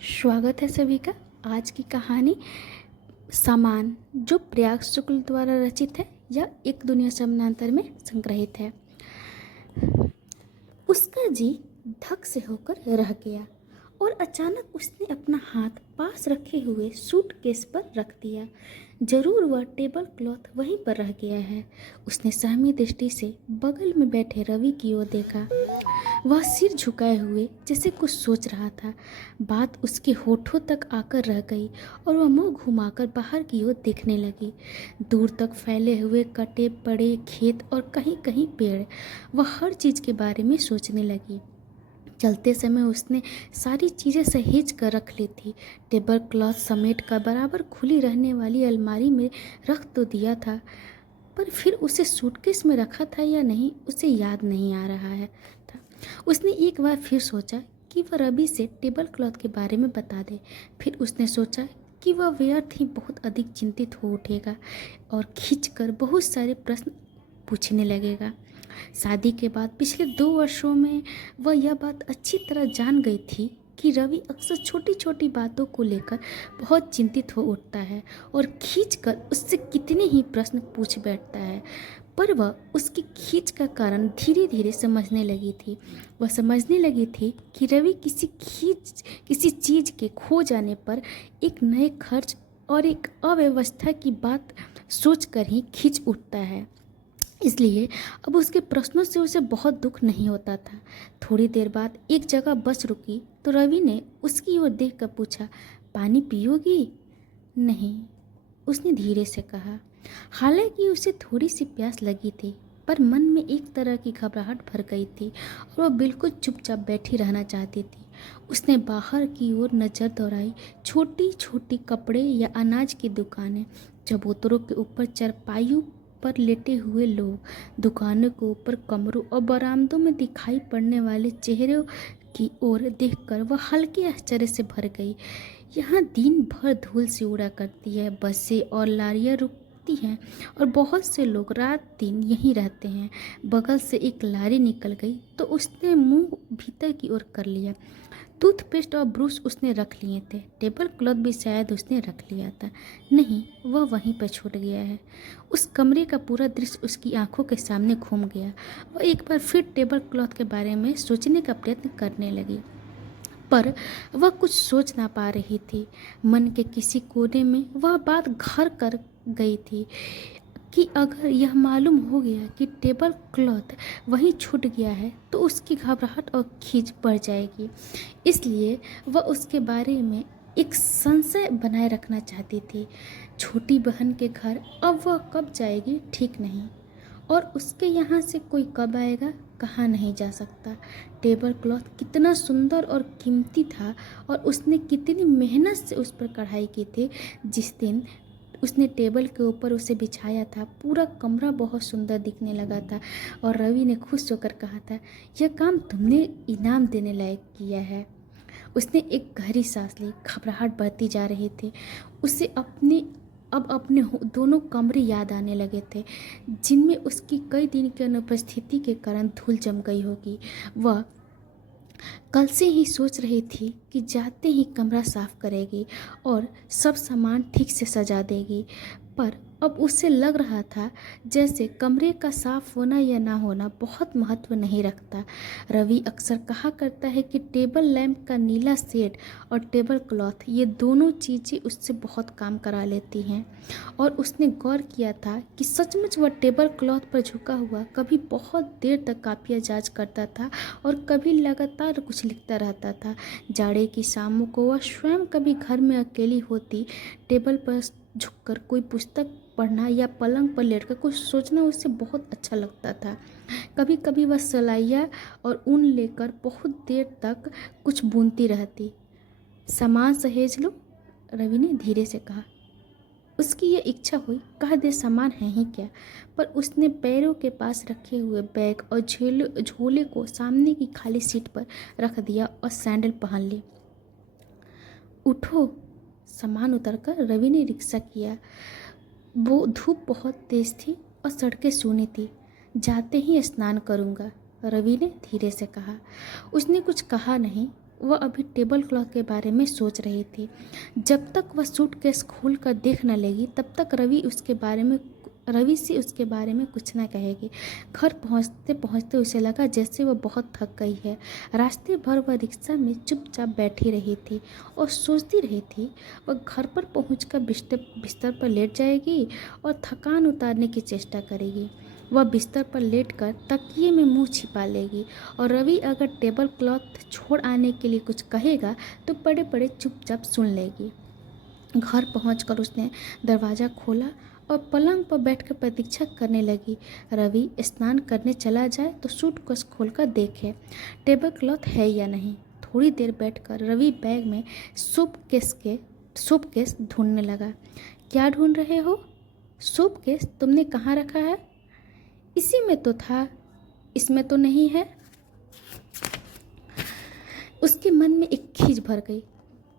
स्वागत है सभी का। आज की कहानी सामान जो प्रयाग शुक्ल द्वारा रचित है या एक दुनिया समानांतर में संग्रहित है। उसका जी धक से होकर रह गया और अचानक उसने अपना हाथ पास रखे हुए सूटकेस पर रख दिया। जरूर वह टेबल क्लॉथ वहीं पर रह गया है। उसने सहमी दृष्टि से बगल में बैठे रवि की ओर देखा। वह सिर झुकाए हुए जैसे कुछ सोच रहा था। बात उसके होठों तक आकर रह गई और वह मुंह घुमाकर बाहर की ओर देखने लगी। दूर तक फैले हुए कटे पड़े खेत और कहीं कहीं पेड़। वह हर चीज़ के बारे में सोचने लगी। चलते समय उसने सारी चीज़ें सहेज कर रख ली थी। टेबल क्लॉथ समेट कर बराबर खुली रहने वाली अलमारी में रख तो दिया था, पर फिर उसे सूटकेस में रखा था या नहीं उसे याद नहीं आ रहा है था। उसने एक बार फिर सोचा कि वह रवि से टेबल क्लॉथ के बारे में बता दे। फिर उसने सोचा कि वह व्यर्थ ही बहुत अधिक चिंतित हो उठेगा और खींचकर बहुत सारे प्रश्न पूछने लगेगा। शादी के बाद पिछले 2 वर्षों में वह यह बात अच्छी तरह जान गई थी कि रवि अक्सर छोटी छोटी बातों को लेकर बहुत चिंतित हो उठता है और खींचकर उससे कितने ही प्रश्न पूछ बैठता है। पर वह उसकी खींच का कारण धीरे धीरे समझने लगी थी। वह समझने लगी थी कि रवि किसी चीज़ के खो जाने पर एक नए खर्च और एक अव्यवस्था की बात सोचकर ही खींच उठता है। इसलिए अब उसके प्रश्नों से उसे बहुत दुख नहीं होता था। थोड़ी देर बाद एक जगह बस रुकी तो रवि ने उसकी ओर देखकर पूछा, पानी पियोगी? नहीं, उसने धीरे से कहा। हालांकि उसे थोड़ी सी प्यास लगी थी, पर मन में एक तरह की घबराहट भर गई थी और वह बिल्कुल चुपचाप बैठी रहना चाहती थी। उसने बाहर की ओर नजर दौड़ाई। छोटी छोटी कपड़े या अनाज की दुकानें, चबूतरों के ऊपर चरपाइयों पर लेटे हुए लोग, दुकानों के ऊपर कमरों और बरामदों में दिखाई पड़ने वाले चेहरों की ओर देखकर वह हल्के आश्चर्य से भर गई। यहाँ दिन भर धूल सी उड़ा करती है, बसें और लारियाँ रुकती हैं और बहुत से लोग रात दिन यहीं रहते हैं। बगल से एक लारी निकल गई तो उसने मुंह भीतर की ओर कर लिया। टूथपेस्ट और ब्रश उसने रख लिए थे। टेबल क्लॉथ भी शायद उसने रख लिया था। नहीं, वह वहीं पर छूट गया है। उस कमरे का पूरा दृश्य उसकी आंखों के सामने घूम गया। वह एक बार फिर टेबल क्लॉथ के बारे में सोचने का प्रयत्न करने लगी, पर वह कुछ सोच ना पा रही थी। मन के किसी कोने में वह बात घर कर गई थी कि अगर यह मालूम हो गया कि टेबल क्लॉथ वहीं छूट गया है तो उसकी घबराहट और खींच बढ़ जाएगी। इसलिए वह उसके बारे में एक संशय बनाए रखना चाहती थी। छोटी बहन के घर अब वह कब जाएगी ठीक नहीं, और उसके यहाँ से कोई कब आएगा कहाँ नहीं जा सकता। टेबल क्लॉथ कितना सुंदर और कीमती था और उसने कितनी मेहनत से उस पर कढ़ाई की थी। जिस दिन उसने टेबल के ऊपर उसे बिछाया था, पूरा कमरा बहुत सुंदर दिखने लगा था और रवि ने खुश होकर कहा था, यह काम तुमने इनाम देने लायक किया है। उसने एक गहरी सांस ली। घबराहट बढ़ती जा रही थी। उसे अपने दोनों कमरे याद आने लगे थे, जिनमें उसकी कई दिन की अनुपस्थिति के कारण धूल जम गई होगी। वह कल से ही सोच रही थी कि जाते ही कमरा साफ करेगी और सब सामान ठीक से सजा देगी, पर अब उसे लग रहा था जैसे कमरे का साफ होना या ना होना बहुत महत्व नहीं रखता। रवि अक्सर कहा करता है कि टेबल लैंप का नीला शेड और टेबल क्लॉथ, ये दोनों चीज़ें उससे बहुत काम करा लेती हैं। और उसने गौर किया था कि सचमुच वह टेबल क्लॉथ पर झुका हुआ कभी बहुत देर तक कापियाँ जांच करता था और कभी लगातार कुछ लिखता रहता था। जाड़े की शामों को वह स्वयं कभी घर में अकेली होती टेबल पर झुककर कोई पुस्तक पढ़ना या पलंग पर लेटकर कुछ सोचना उसे बहुत अच्छा लगता था। कभी कभी वह सलाइयाँ और ऊन लेकर बहुत देर तक कुछ बुनती रहती। सामान सहेज लो, रवि ने धीरे से कहा। उसकी ये इच्छा हुई, कह दे सामान है ही क्या, पर उसने पैरों के पास रखे हुए बैग और झोले को सामने की खाली सीट पर रख दिया और सैंडल पहन ली। उठो, सामान उतरकर रवि ने रिक्शा किया। वो धूप बहुत तेज थी और सड़कें सूनी थी। जाते ही स्नान करूँगा, रवि ने धीरे से कहा। उसने कुछ कहा नहीं, वह अभी टेबल क्लॉथ के बारे में सोच रही थी। जब तक वह सूटकेस खोल कर देख न लेगी तब तक रवि से उसके बारे में कुछ न कहेगी। घर पहुंचते पहुंचते उसे लगा जैसे वह बहुत थक गई है। रास्ते भर वह रिक्शा में चुपचाप बैठी रही थी और सोचती रही थी। वह घर पर पहुंचकर बिस्तर पर लेट जाएगी और थकान उतारने की चेष्टा करेगी। वह बिस्तर पर लेटकर तकिए में मुंह छिपा लेगी और रवि अगर टेबल क्लॉथ छोड़ आने के लिए कुछ कहेगा तो पड़े पड़े चुपचाप सुन लेगी। घर पहुंचकर उसने दरवाज़ा खोला और पलंग पर बैठकर प्रतीक्षा करने लगी। रवि स्नान करने चला जाए तो सूटकेस खोलकर देखे टेबल क्लॉथ है या नहीं। थोड़ी देर बैठकर रवि बैग में सूटकेस ढूंढने लगा। क्या ढूंढ रहे हो? सूटकेस तुमने कहाँ रखा है? इसी में तो था, इसमें तो नहीं है। उसके मन में एक खींच भर गई।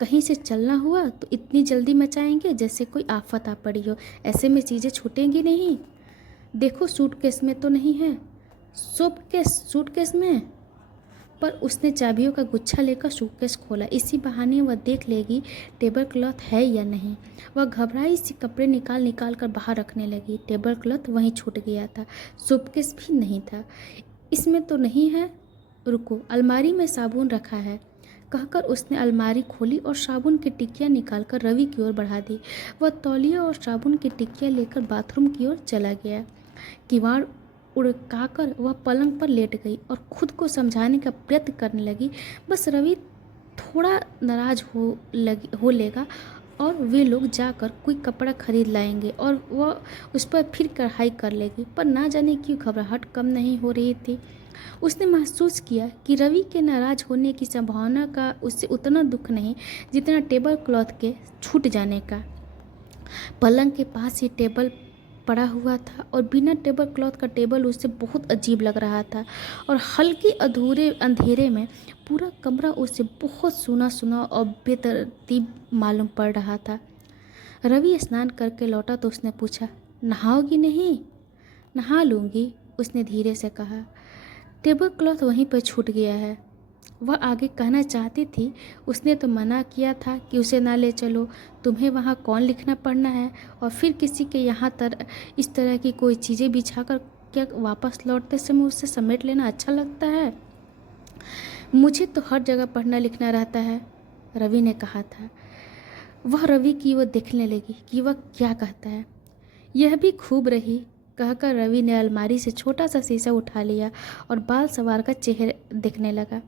कहीं से चलना हुआ तो इतनी जल्दी मचाएंगे जैसे कोई आफत आ पड़ी हो। ऐसे में चीज़ें छूटेंगी नहीं। देखो सूटकेस में तो नहीं है। सूटकेस में। पर उसने चाबियों का गुच्छा लेकर सूटकेस खोला। इसी बहाने वह देख लेगी टेबल क्लॉथ है या नहीं। वह घबराई सी कपड़े निकाल निकाल कर बाहर रखने लगी। टेबल क्लॉथ वहीं छूट गया था। सूटकेस भी नहीं था। इसमें तो नहीं है। रुको, अलमारी में साबुन रखा है, कहकर उसने अलमारी खोली और साबुन की टिक्कियाँ निकालकर रवि की ओर बढ़ा दी। वह तौलिया और साबुन की टिक्कियाँ लेकर बाथरूम की ओर चला गया। किवाड़ उड़काकर वह पलंग पर लेट गई और खुद को समझाने का प्रयत्न करने लगी। बस रवि थोड़ा नाराज हो लेगा और वे लोग जाकर कोई कपड़ा खरीद लाएंगे और वह उस पर फिर कढ़ाई कर लेगी। पर ना जाने क्यों घबराहट कम नहीं हो रही थी। उसने महसूस किया कि रवि के नाराज होने की संभावना का उससे उतना दुख नहीं जितना टेबल क्लॉथ के छूट जाने का। पलंग के पास ही टेबल पड़ा हुआ था और बिना टेबल क्लॉथ का टेबल उसे बहुत अजीब लग रहा था और हल्के अधूरे अंधेरे में पूरा कमरा उसे बहुत सूना सूना और बेतरतीब मालूम पड़ रहा था। रवि स्नान करके लौटा तो उसने पूछा, नहाओगी नहीं? नहा लूँगी, उसने धीरे से कहा। टेबल क्लॉथ वहीं पर छूट गया है। वह आगे कहना चाहती थी, उसने तो मना किया था कि उसे ना ले चलो, तुम्हें वहाँ कौन लिखना पढ़ना है, और फिर किसी के यहाँ इस तरह की कोई चीज़ें बिछाकर क्या वापस लौटते समय उससे समेट लेना अच्छा लगता है? मुझे तो हर जगह पढ़ना लिखना रहता है, रवि ने कहा था। वह रवि की ओर देखने लगी कि वह क्या कहता है। यह भी खूब रही, कहकर रवि ने अलमारी से छोटा सा शीशा उठा लिया और बाल सवार का चेहरा देखने लगा।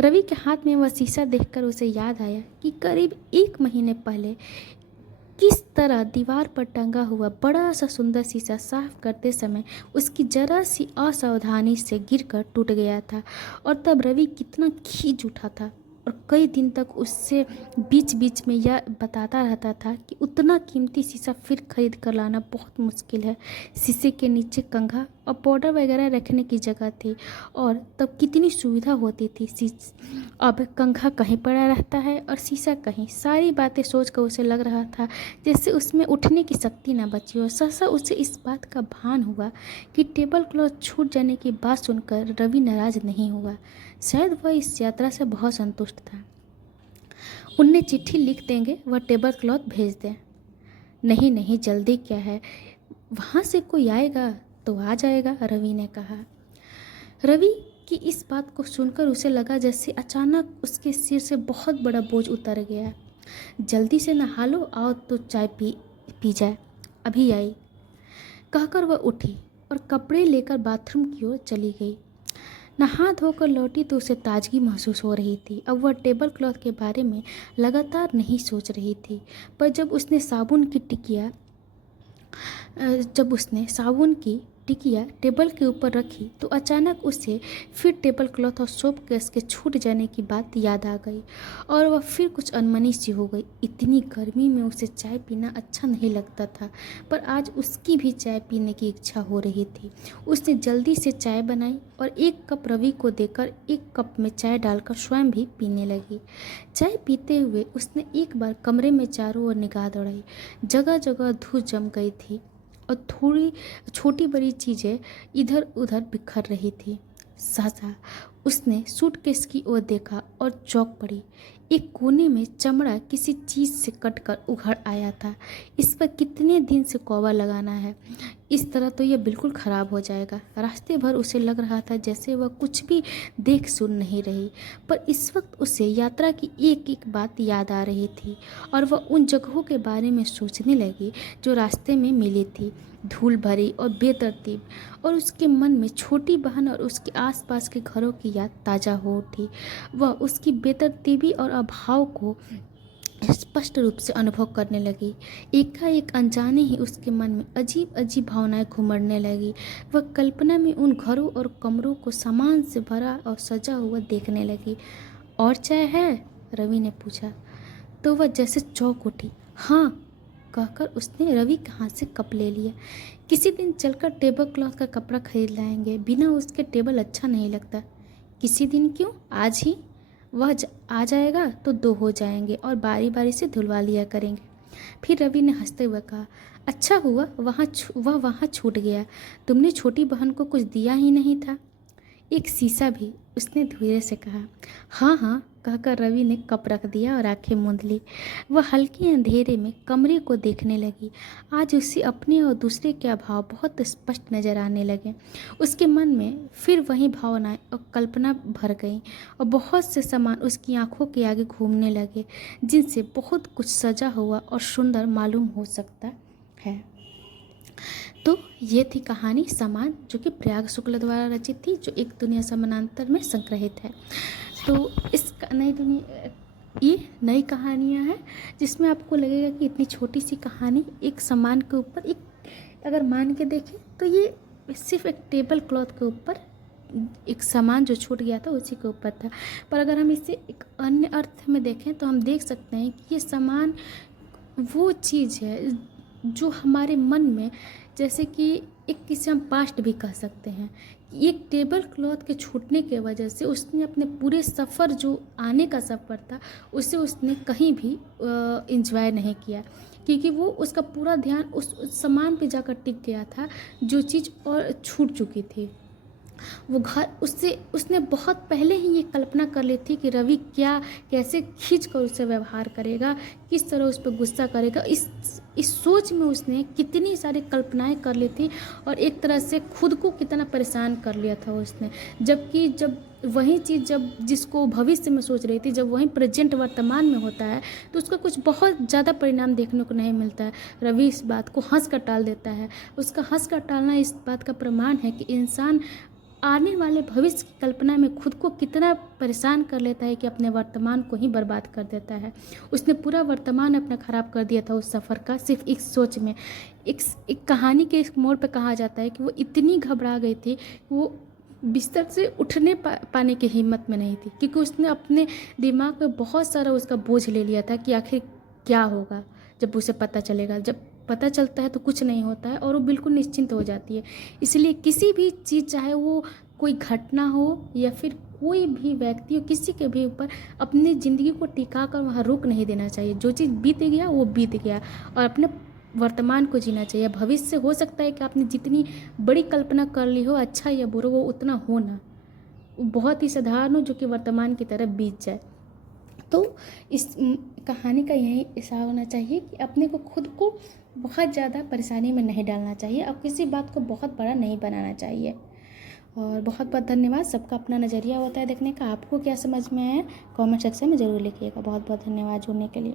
रवि के हाथ में वह शीशा देखकर उसे याद आया कि करीब 1 महीने पहले किस तरह दीवार पर टंगा हुआ बड़ा सा सुंदर शीशा साफ करते समय उसकी जरा सी असावधानी से गिरकर टूट गया था और तब रवि कितना खींच उठा था और कई दिन तक उससे बीच बीच में यह बताता रहता था कि उतना कीमती शीशा फिर खरीद कर लाना बहुत मुश्किल है। शीशे के नीचे कंघा और पाउडर वगैरह रखने की जगह थी और तब कितनी सुविधा होती थी। अब कंघा कहीं पड़ा रहता है और शीशा कहीं। सारी बातें सोचकर उसे लग रहा था जैसे उसमें उठने की शक्ति न बची हो। सहसा उसे इस बात का भान हुआ कि टेबल क्लॉथ छूट जाने की बात सुनकर रवि नाराज नहीं हुआ। शायद वह इस यात्रा से बहुत संतुष्ट था। उन्हें चिट्ठी लिख देंगे, वह टेबल क्लॉथ भेज दें। नहीं नहीं, जल्दी क्या है, वहाँ से कोई आएगा तो आ जाएगा, रवि ने कहा। रवि की इस बात को सुनकर उसे लगा जैसे अचानक उसके सिर से बहुत बड़ा बोझ उतर गया। जल्दी से नहा लो, आओ तो चाय पी जाए, अभी आई, कहकर वह उठी और कपड़े लेकर बाथरूम की ओर चली गई। नहा धोकर लौटी तो उसे ताजगी महसूस हो रही थी। अब वह टेबल क्लॉथ के बारे में लगातार नहीं सोच रही थी, पर जब उसने साबुन की टिकिया टेबल के ऊपर रखी तो अचानक उसे फिर टेबल क्लॉथ और सोप केस के छूट जाने की बात याद आ गई और वह फिर कुछ अनमनी सी हो गई। इतनी गर्मी में उसे चाय पीना अच्छा नहीं लगता था, पर आज उसकी भी चाय पीने की इच्छा हो रही थी। उसने जल्दी से चाय बनाई और 1 कप रवि को देकर 1 कप में चाय डालकर स्वयं भी पीने लगी। चाय पीते हुए उसने एक बार कमरे में चारों ओर निगाह दौड़ाई। जगह जगह धूल जम गई थी और थोड़ी छोटी बड़ी चीज़ें इधर उधर बिखर रही थी। सहसा उसने सूटकेस की ओर देखा और चौंक पड़ी। एक कोने में चमड़ा किसी चीज़ से कटकर उघड़ आया था। इस पर कितने दिन से कवर लगाना है, इस तरह तो यह बिल्कुल ख़राब हो जाएगा। रास्ते भर उसे लग रहा था जैसे वह कुछ भी देख सुन नहीं रही, पर इस वक्त उसे यात्रा की एक एक बात याद आ रही थी और वह उन जगहों के बारे में सोचने लगी जो रास्ते में मिली थी, धूल भरी और बेतरतीब। और उसके मन में छोटी बहन और उसके आसपास के घरों की याद ताज़ा हो उठी। वह उसकी बेतरतीबी और अभाव को स्पष्ट रूप से अनुभव करने लगी। एकाएक अनजाने ही उसके मन में अजीब अजीब भावनाएं घुमड़ने लगी। वह कल्पना में उन घरों और कमरों को सामान से भरा और सजा हुआ देखने लगी। और चाय है? रवि ने पूछा तो वह जैसे चौंक उठी। हाँ, कहकर उसने रवि के हाथ से कप ले लिया। किसी दिन चलकर टेबल क्लॉथ का कपड़ा खरीद लाएंगे, बिना उसके टेबल अच्छा नहीं लगता। किसी दिन क्यों, आज ही। वह आ जाएगा तो दो हो जाएंगे और बारी बारी से धुलवा लिया करेंगे। फिर रवि ने हंसते हुए कहा, अच्छा हुआ वह वहाँ छूट गया। तुमने छोटी बहन को कुछ दिया ही नहीं था। एक शीशा भी, उसने धीरे से कहा। हाँ हाँ, कहकर रवि ने कप रख दिया और आंखें मूंद ली। वह हल्के अंधेरे में कमरे को देखने लगी। आज उसे अपने और दूसरे के अभाव बहुत स्पष्ट नजर आने लगे। उसके मन में फिर वही भावनाएं और कल्पना भर गईं और बहुत से सामान उसकी आंखों के आगे घूमने लगे जिनसे बहुत कुछ सजा हुआ और सुंदर मालूम हो सकता है। तो ये थी कहानी समान, जो कि प्रयाग शुक्ल द्वारा रचित थी, जो एक दुनिया समानांतर में संग्रहित है। तो इस नई दुनिया, ये नई कहानियाँ हैं जिसमें आपको लगेगा कि इतनी छोटी सी कहानी एक सामान के ऊपर, एक अगर मान के देखें तो ये सिर्फ एक टेबल क्लॉथ के ऊपर एक सामान जो छूट गया था उसी के ऊपर था। पर अगर हम इसे एक अन्य अर्थ में देखें तो हम देख सकते हैं कि ये सामान वो चीज़ है जो हमारे मन में, जैसे कि एक किसी हम पास्ट भी कह सकते हैं, एक टेबल क्लॉथ के छूटने के वजह से उसने अपने पूरे सफ़र, जो आने का सफ़र था, उसे उसने कहीं भी इंजॉय नहीं किया, क्योंकि वो उसका पूरा ध्यान उस सामान पे जाकर टिक गया था जो चीज़ और छूट चुकी थी। वो घर उससे उसने बहुत पहले ही ये कल्पना कर ली थी कि रवि क्या कैसे खींच कर उससे व्यवहार करेगा, किस तरह उस पर गुस्सा करेगा। इस सोच में उसने कितनी सारी कल्पनाएं कर ली थी और एक तरह से खुद को कितना परेशान कर लिया था उसने। जबकि जब वही चीज़ जब जिसको भविष्य में सोच रही थी, जब वही प्रेजेंट वर्तमान में होता है तो उसका कुछ बहुत ज़्यादा परिणाम देखने को नहीं मिलता है। रवि इस बात को हंस कर टाल देता है। उसका हंस कर टालना इस बात का प्रमाण है कि इंसान आने वाले भविष्य की कल्पना में खुद को कितना परेशान कर लेता है कि अपने वर्तमान को ही बर्बाद कर देता है। उसने पूरा वर्तमान अपना ख़राब कर दिया था उस सफ़र का, सिर्फ एक सोच में। एक कहानी के इस मोड़ पर कहा जाता है कि वो इतनी घबरा गई थी, वो बिस्तर से उठने पाने की हिम्मत में नहीं थी, क्योंकि उसने अपने दिमाग में बहुत सारा उसका बोझ ले लिया था कि आखिर क्या होगा जब उसे पता चलेगा। जब पता चलता है तो कुछ नहीं होता है और वो बिल्कुल निश्चिंत हो जाती है। इसलिए किसी भी चीज़, चाहे वो कोई घटना हो या फिर कोई भी व्यक्ति हो, किसी के भी ऊपर अपनी ज़िंदगी को टिका कर वहाँ रोक नहीं देना चाहिए। जो चीज़ बीत गया वो बीत गया और अपने वर्तमान को जीना चाहिए। भविष्य हो सकता है कि आपने जितनी बड़ी कल्पना कर ली हो, अच्छा या बुरा, वो उतना हो ना, वो बहुत ही साधारण हो जो कि वर्तमान की तरफ बीत जाए। तो इस कहानी का यही ऐसा होना चाहिए कि अपने को खुद को बहुत ज़्यादा परेशानी में नहीं डालना चाहिए और किसी बात को बहुत बड़ा नहीं बनाना चाहिए। और बहुत बहुत धन्यवाद। सबका अपना नज़रिया होता है देखने का। आपको क्या समझ में आया कमेंट सेक्शन में ज़रूर लिखिएगा। बहुत बहुत धन्यवाद जुड़ने के लिए।